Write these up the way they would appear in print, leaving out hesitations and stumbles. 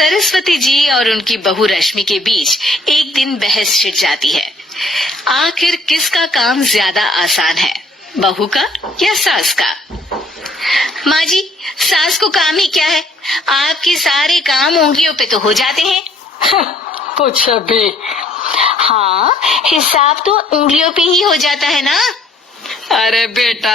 सरस्वती जी और उनकी बहू रश्मि के बीच एक दिन बहस छिड़ जाती है। आखिर किसका काम ज्यादा आसान है, बहू का या सास का? माँ जी, सास को काम ही क्या है, आपके सारे काम उंगलियों पे तो हो जाते हैं। कुछ भी। हाँ, हिसाब तो उंगलियों पे ही हो जाता है ना। अरे बेटा,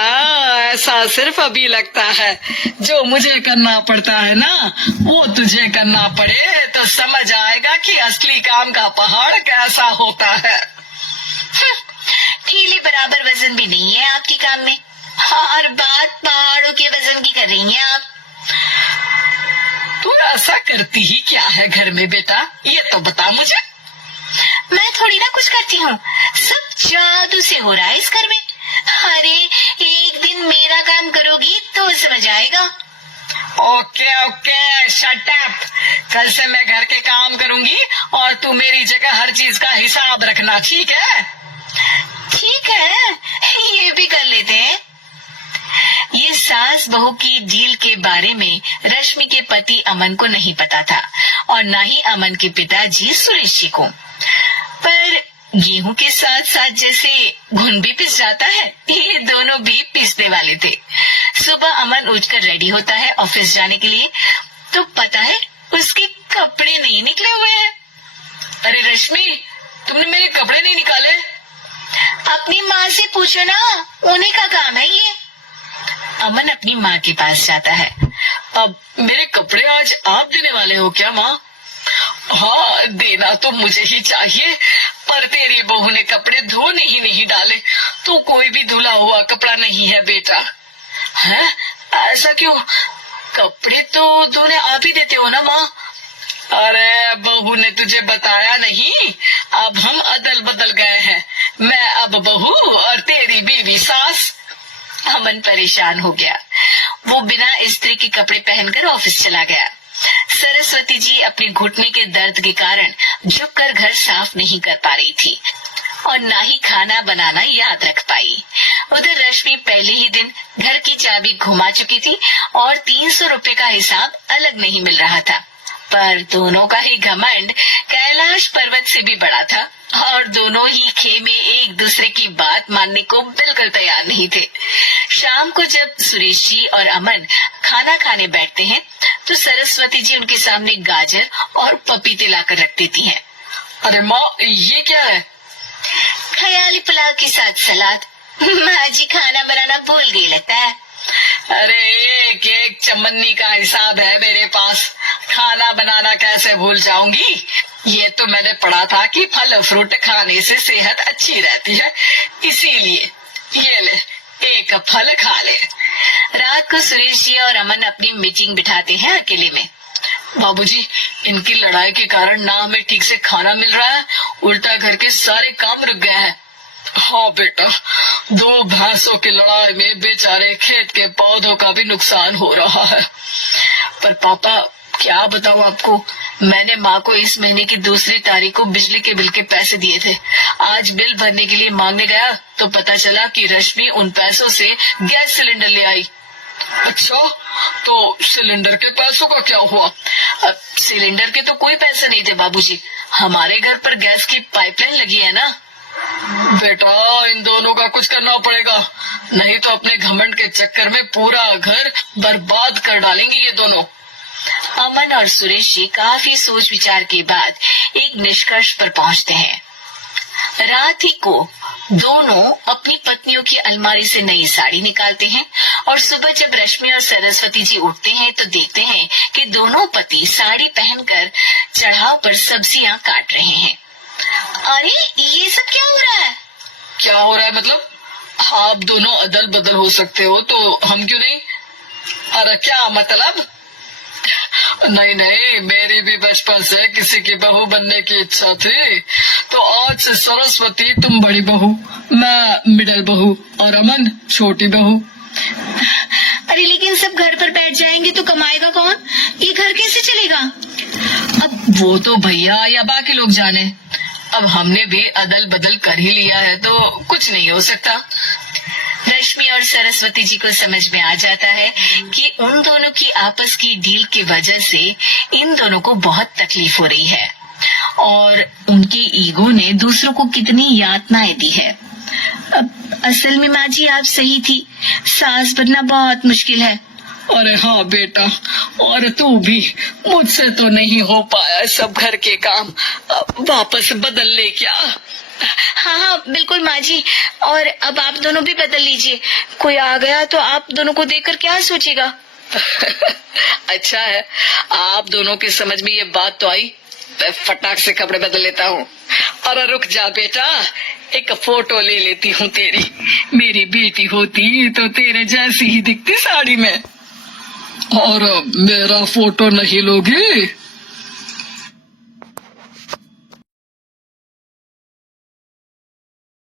ऐसा सिर्फ अभी लगता है, जो मुझे करना पड़ता है ना वो तुझे करना पड़े तो समझ आएगा कि असली काम का पहाड़ कैसा होता है। ढीले बराबर वजन भी नहीं है आपके काम में, और बात पहाड़ों के वजन की कर रही हैं आप। तू ऐसा करती ही क्या है घर में बेटा, ये तो बता मुझे। मैं थोड़ी ना कुछ करती हूँ, सब जादू से हो रहा है इस घर में। अरे एक दिन मेरा काम करोगी तो समझ आएगा। Okay, shut up. कल से मैं घर के काम करूंगी और तू मेरी जगह हर चीज का हिसाब रखना, ठीक है? ठीक है, ये भी कर लेते हैं। ये सास बहू की डील के बारे में रश्मि के पति अमन को नहीं पता था और न ही अमन के पिताजी सुरेश जी को। पर गेहूं के साथ साथ जैसे घुन भी पिस जाता है, ये दोनों भी पिसने वाले थे। सुबह अमन उठकर रेडी होता है ऑफिस जाने के लिए, तो पता है उसके कपड़े नहीं निकले हुए हैं। अरे रश्मि, तुमने मेरे कपड़े नहीं निकाले? अपनी माँ से पूछो ना, उन्हीं का काम है ये। अमन अपनी माँ के पास जाता है। अब मेरे कपड़े आज आप देने वाले हो क्या माँ? हाँ, देना तो मुझे ही चाहिए, पर तेरी बहू ने कपड़े धोने ही नहीं डाले, तो कोई भी धुला हुआ कपड़ा नहीं है बेटा। है? ऐसा क्यों? कपड़े तो धोने आप ही देते हो ना माँ? अरे बहू ने तुझे बताया नहीं, अब हम अदल बदल गए हैं, मैं अब बहू और तेरी बीवी सास। अमन परेशान हो गया। वो बिना इस्त्री के कपड़े पहनकर ऑफिस चला गया। सरस्वती जी अपने घुटने के दर्द के कारण झुककर घर साफ नहीं कर पा रही थी और ना ही खाना बनाना याद रख पाई। उधर रश्मि पहले ही दिन घर की चाबी घुमा चुकी थी और 300 रुपए का हिसाब अलग नहीं मिल रहा था। पर दोनों का ही घमंड कैलाश पर्वत से भी बड़ा था और दोनों ही खेमे एक दूसरे की बात मानने को बिल्कुल तैयार नहीं थे। शाम को जब सुरेश जी और अमन खाना खाने बैठते हैं तो सरस्वती जी उनके सामने गाजर और पपीते लाकर रख देती हैं। अरे माँ, ये क्या है? ख्याली पुलाव के साथ सलाद। माँ जी खाना बनाना भूल गई लगता है। अरे एक चमन्नी का हिसाब है मेरे पास, खाना बनाना कैसे भूल जाऊंगी? ये तो मैंने पढ़ा था कि फल फ्रूट खाने से सेहत अच्छी रहती है, इसीलिए ये ले, एक फल खा ले। रात को सुरेश जी और अमन अपनी मीटिंग बिठाते हैं अकेले में। बाबूजी, इनकी लड़ाई के कारण ना हमें ठीक से खाना मिल रहा है, उल्टा घर के सारे काम रुक गए हैं। हाँ बेटा, 2 भैंसों की लड़ाई में बेचारे खेत के पौधों का भी नुकसान हो रहा है। पर पापा, क्या बताऊं आपको, मैंने माँ को इस महीने की 2 तारीख को बिजली के बिल के पैसे दिए थे। आज बिल भरने के लिए मांगने गया तो पता चला कि रश्मि उन पैसों से गैस सिलेंडर ले आई। अच्छा, तो सिलेंडर के पैसों का क्या हुआ? सिलेंडर के तो कोई पैसे नहीं थे बाबूजी, हमारे घर पर गैस की पाइपलाइन लगी है ना। बेटा, इन दोनों का कुछ करना पड़ेगा, नहीं तो अपने घमंड के चक्कर में पूरा घर बर्बाद कर डालेंगे ये दोनों। अमन और सुरेश जी काफी सोच विचार के बाद एक निष्कर्ष पर पहुंचते हैं। रात ही को दोनों अपनी पत्नियों की अलमारी से नई साड़ी निकालते हैं और सुबह जब रश्मि और सरस्वती जी उठते हैं तो देखते हैं कि दोनों पति साड़ी पहनकर चढ़ाव पर सब्जियां काट रहे हैं। अरे ये सब क्या हो रहा है? क्या हो रहा है मतलब? आप दोनों अदल बदल हो सकते हो तो हम क्यों नहीं? अरे क्या मतलब? नहीं, मेरी भी बचपन से किसी की बहू बनने की इच्छा थी, तो आज से सरस्वती तुम बड़ी बहू, मैं मिडिल बहू और अमन छोटी बहू। अरे लेकिन सब घर पर बैठ जाएंगे तो कमाएगा कौन? ये घर कैसे चलेगा? अब वो तो भैया या बाकी लोग जाने, अब हमने भी अदल बदल कर ही लिया है तो कुछ नहीं हो सकता। रश्मि और सरस्वती जी को समझ में आ जाता है कि उन दोनों की आपस की डील की वजह से इन दोनों को बहुत तकलीफ हो रही है और उनके ईगो ने दूसरों को कितनी यातनाएं दी है। असल में माँ जी आप सही थी, सास बनना बहुत मुश्किल है। अरे हाँ बेटा, और तू भी, मुझसे तो नहीं हो पाया सब घर के काम, वापस बदल ले क्या? हाँ हाँ बिल्कुल माँ जी, और अब आप दोनों भी बदल लीजिए। कोई आ गया तो आप दोनों को देखकर क्या सोचेगा। अच्छा है, आप दोनों की समझ में ये बात तो आई। मैं फटाक से कपड़े बदल लेता हूँ। अरे रुक जा बेटा, एक फोटो ले लेती हूँ तेरी। मेरी बेटी होती तो तेरे जैसी ही दिखती साड़ी में। और मेरा फोटो नहीं लोगी?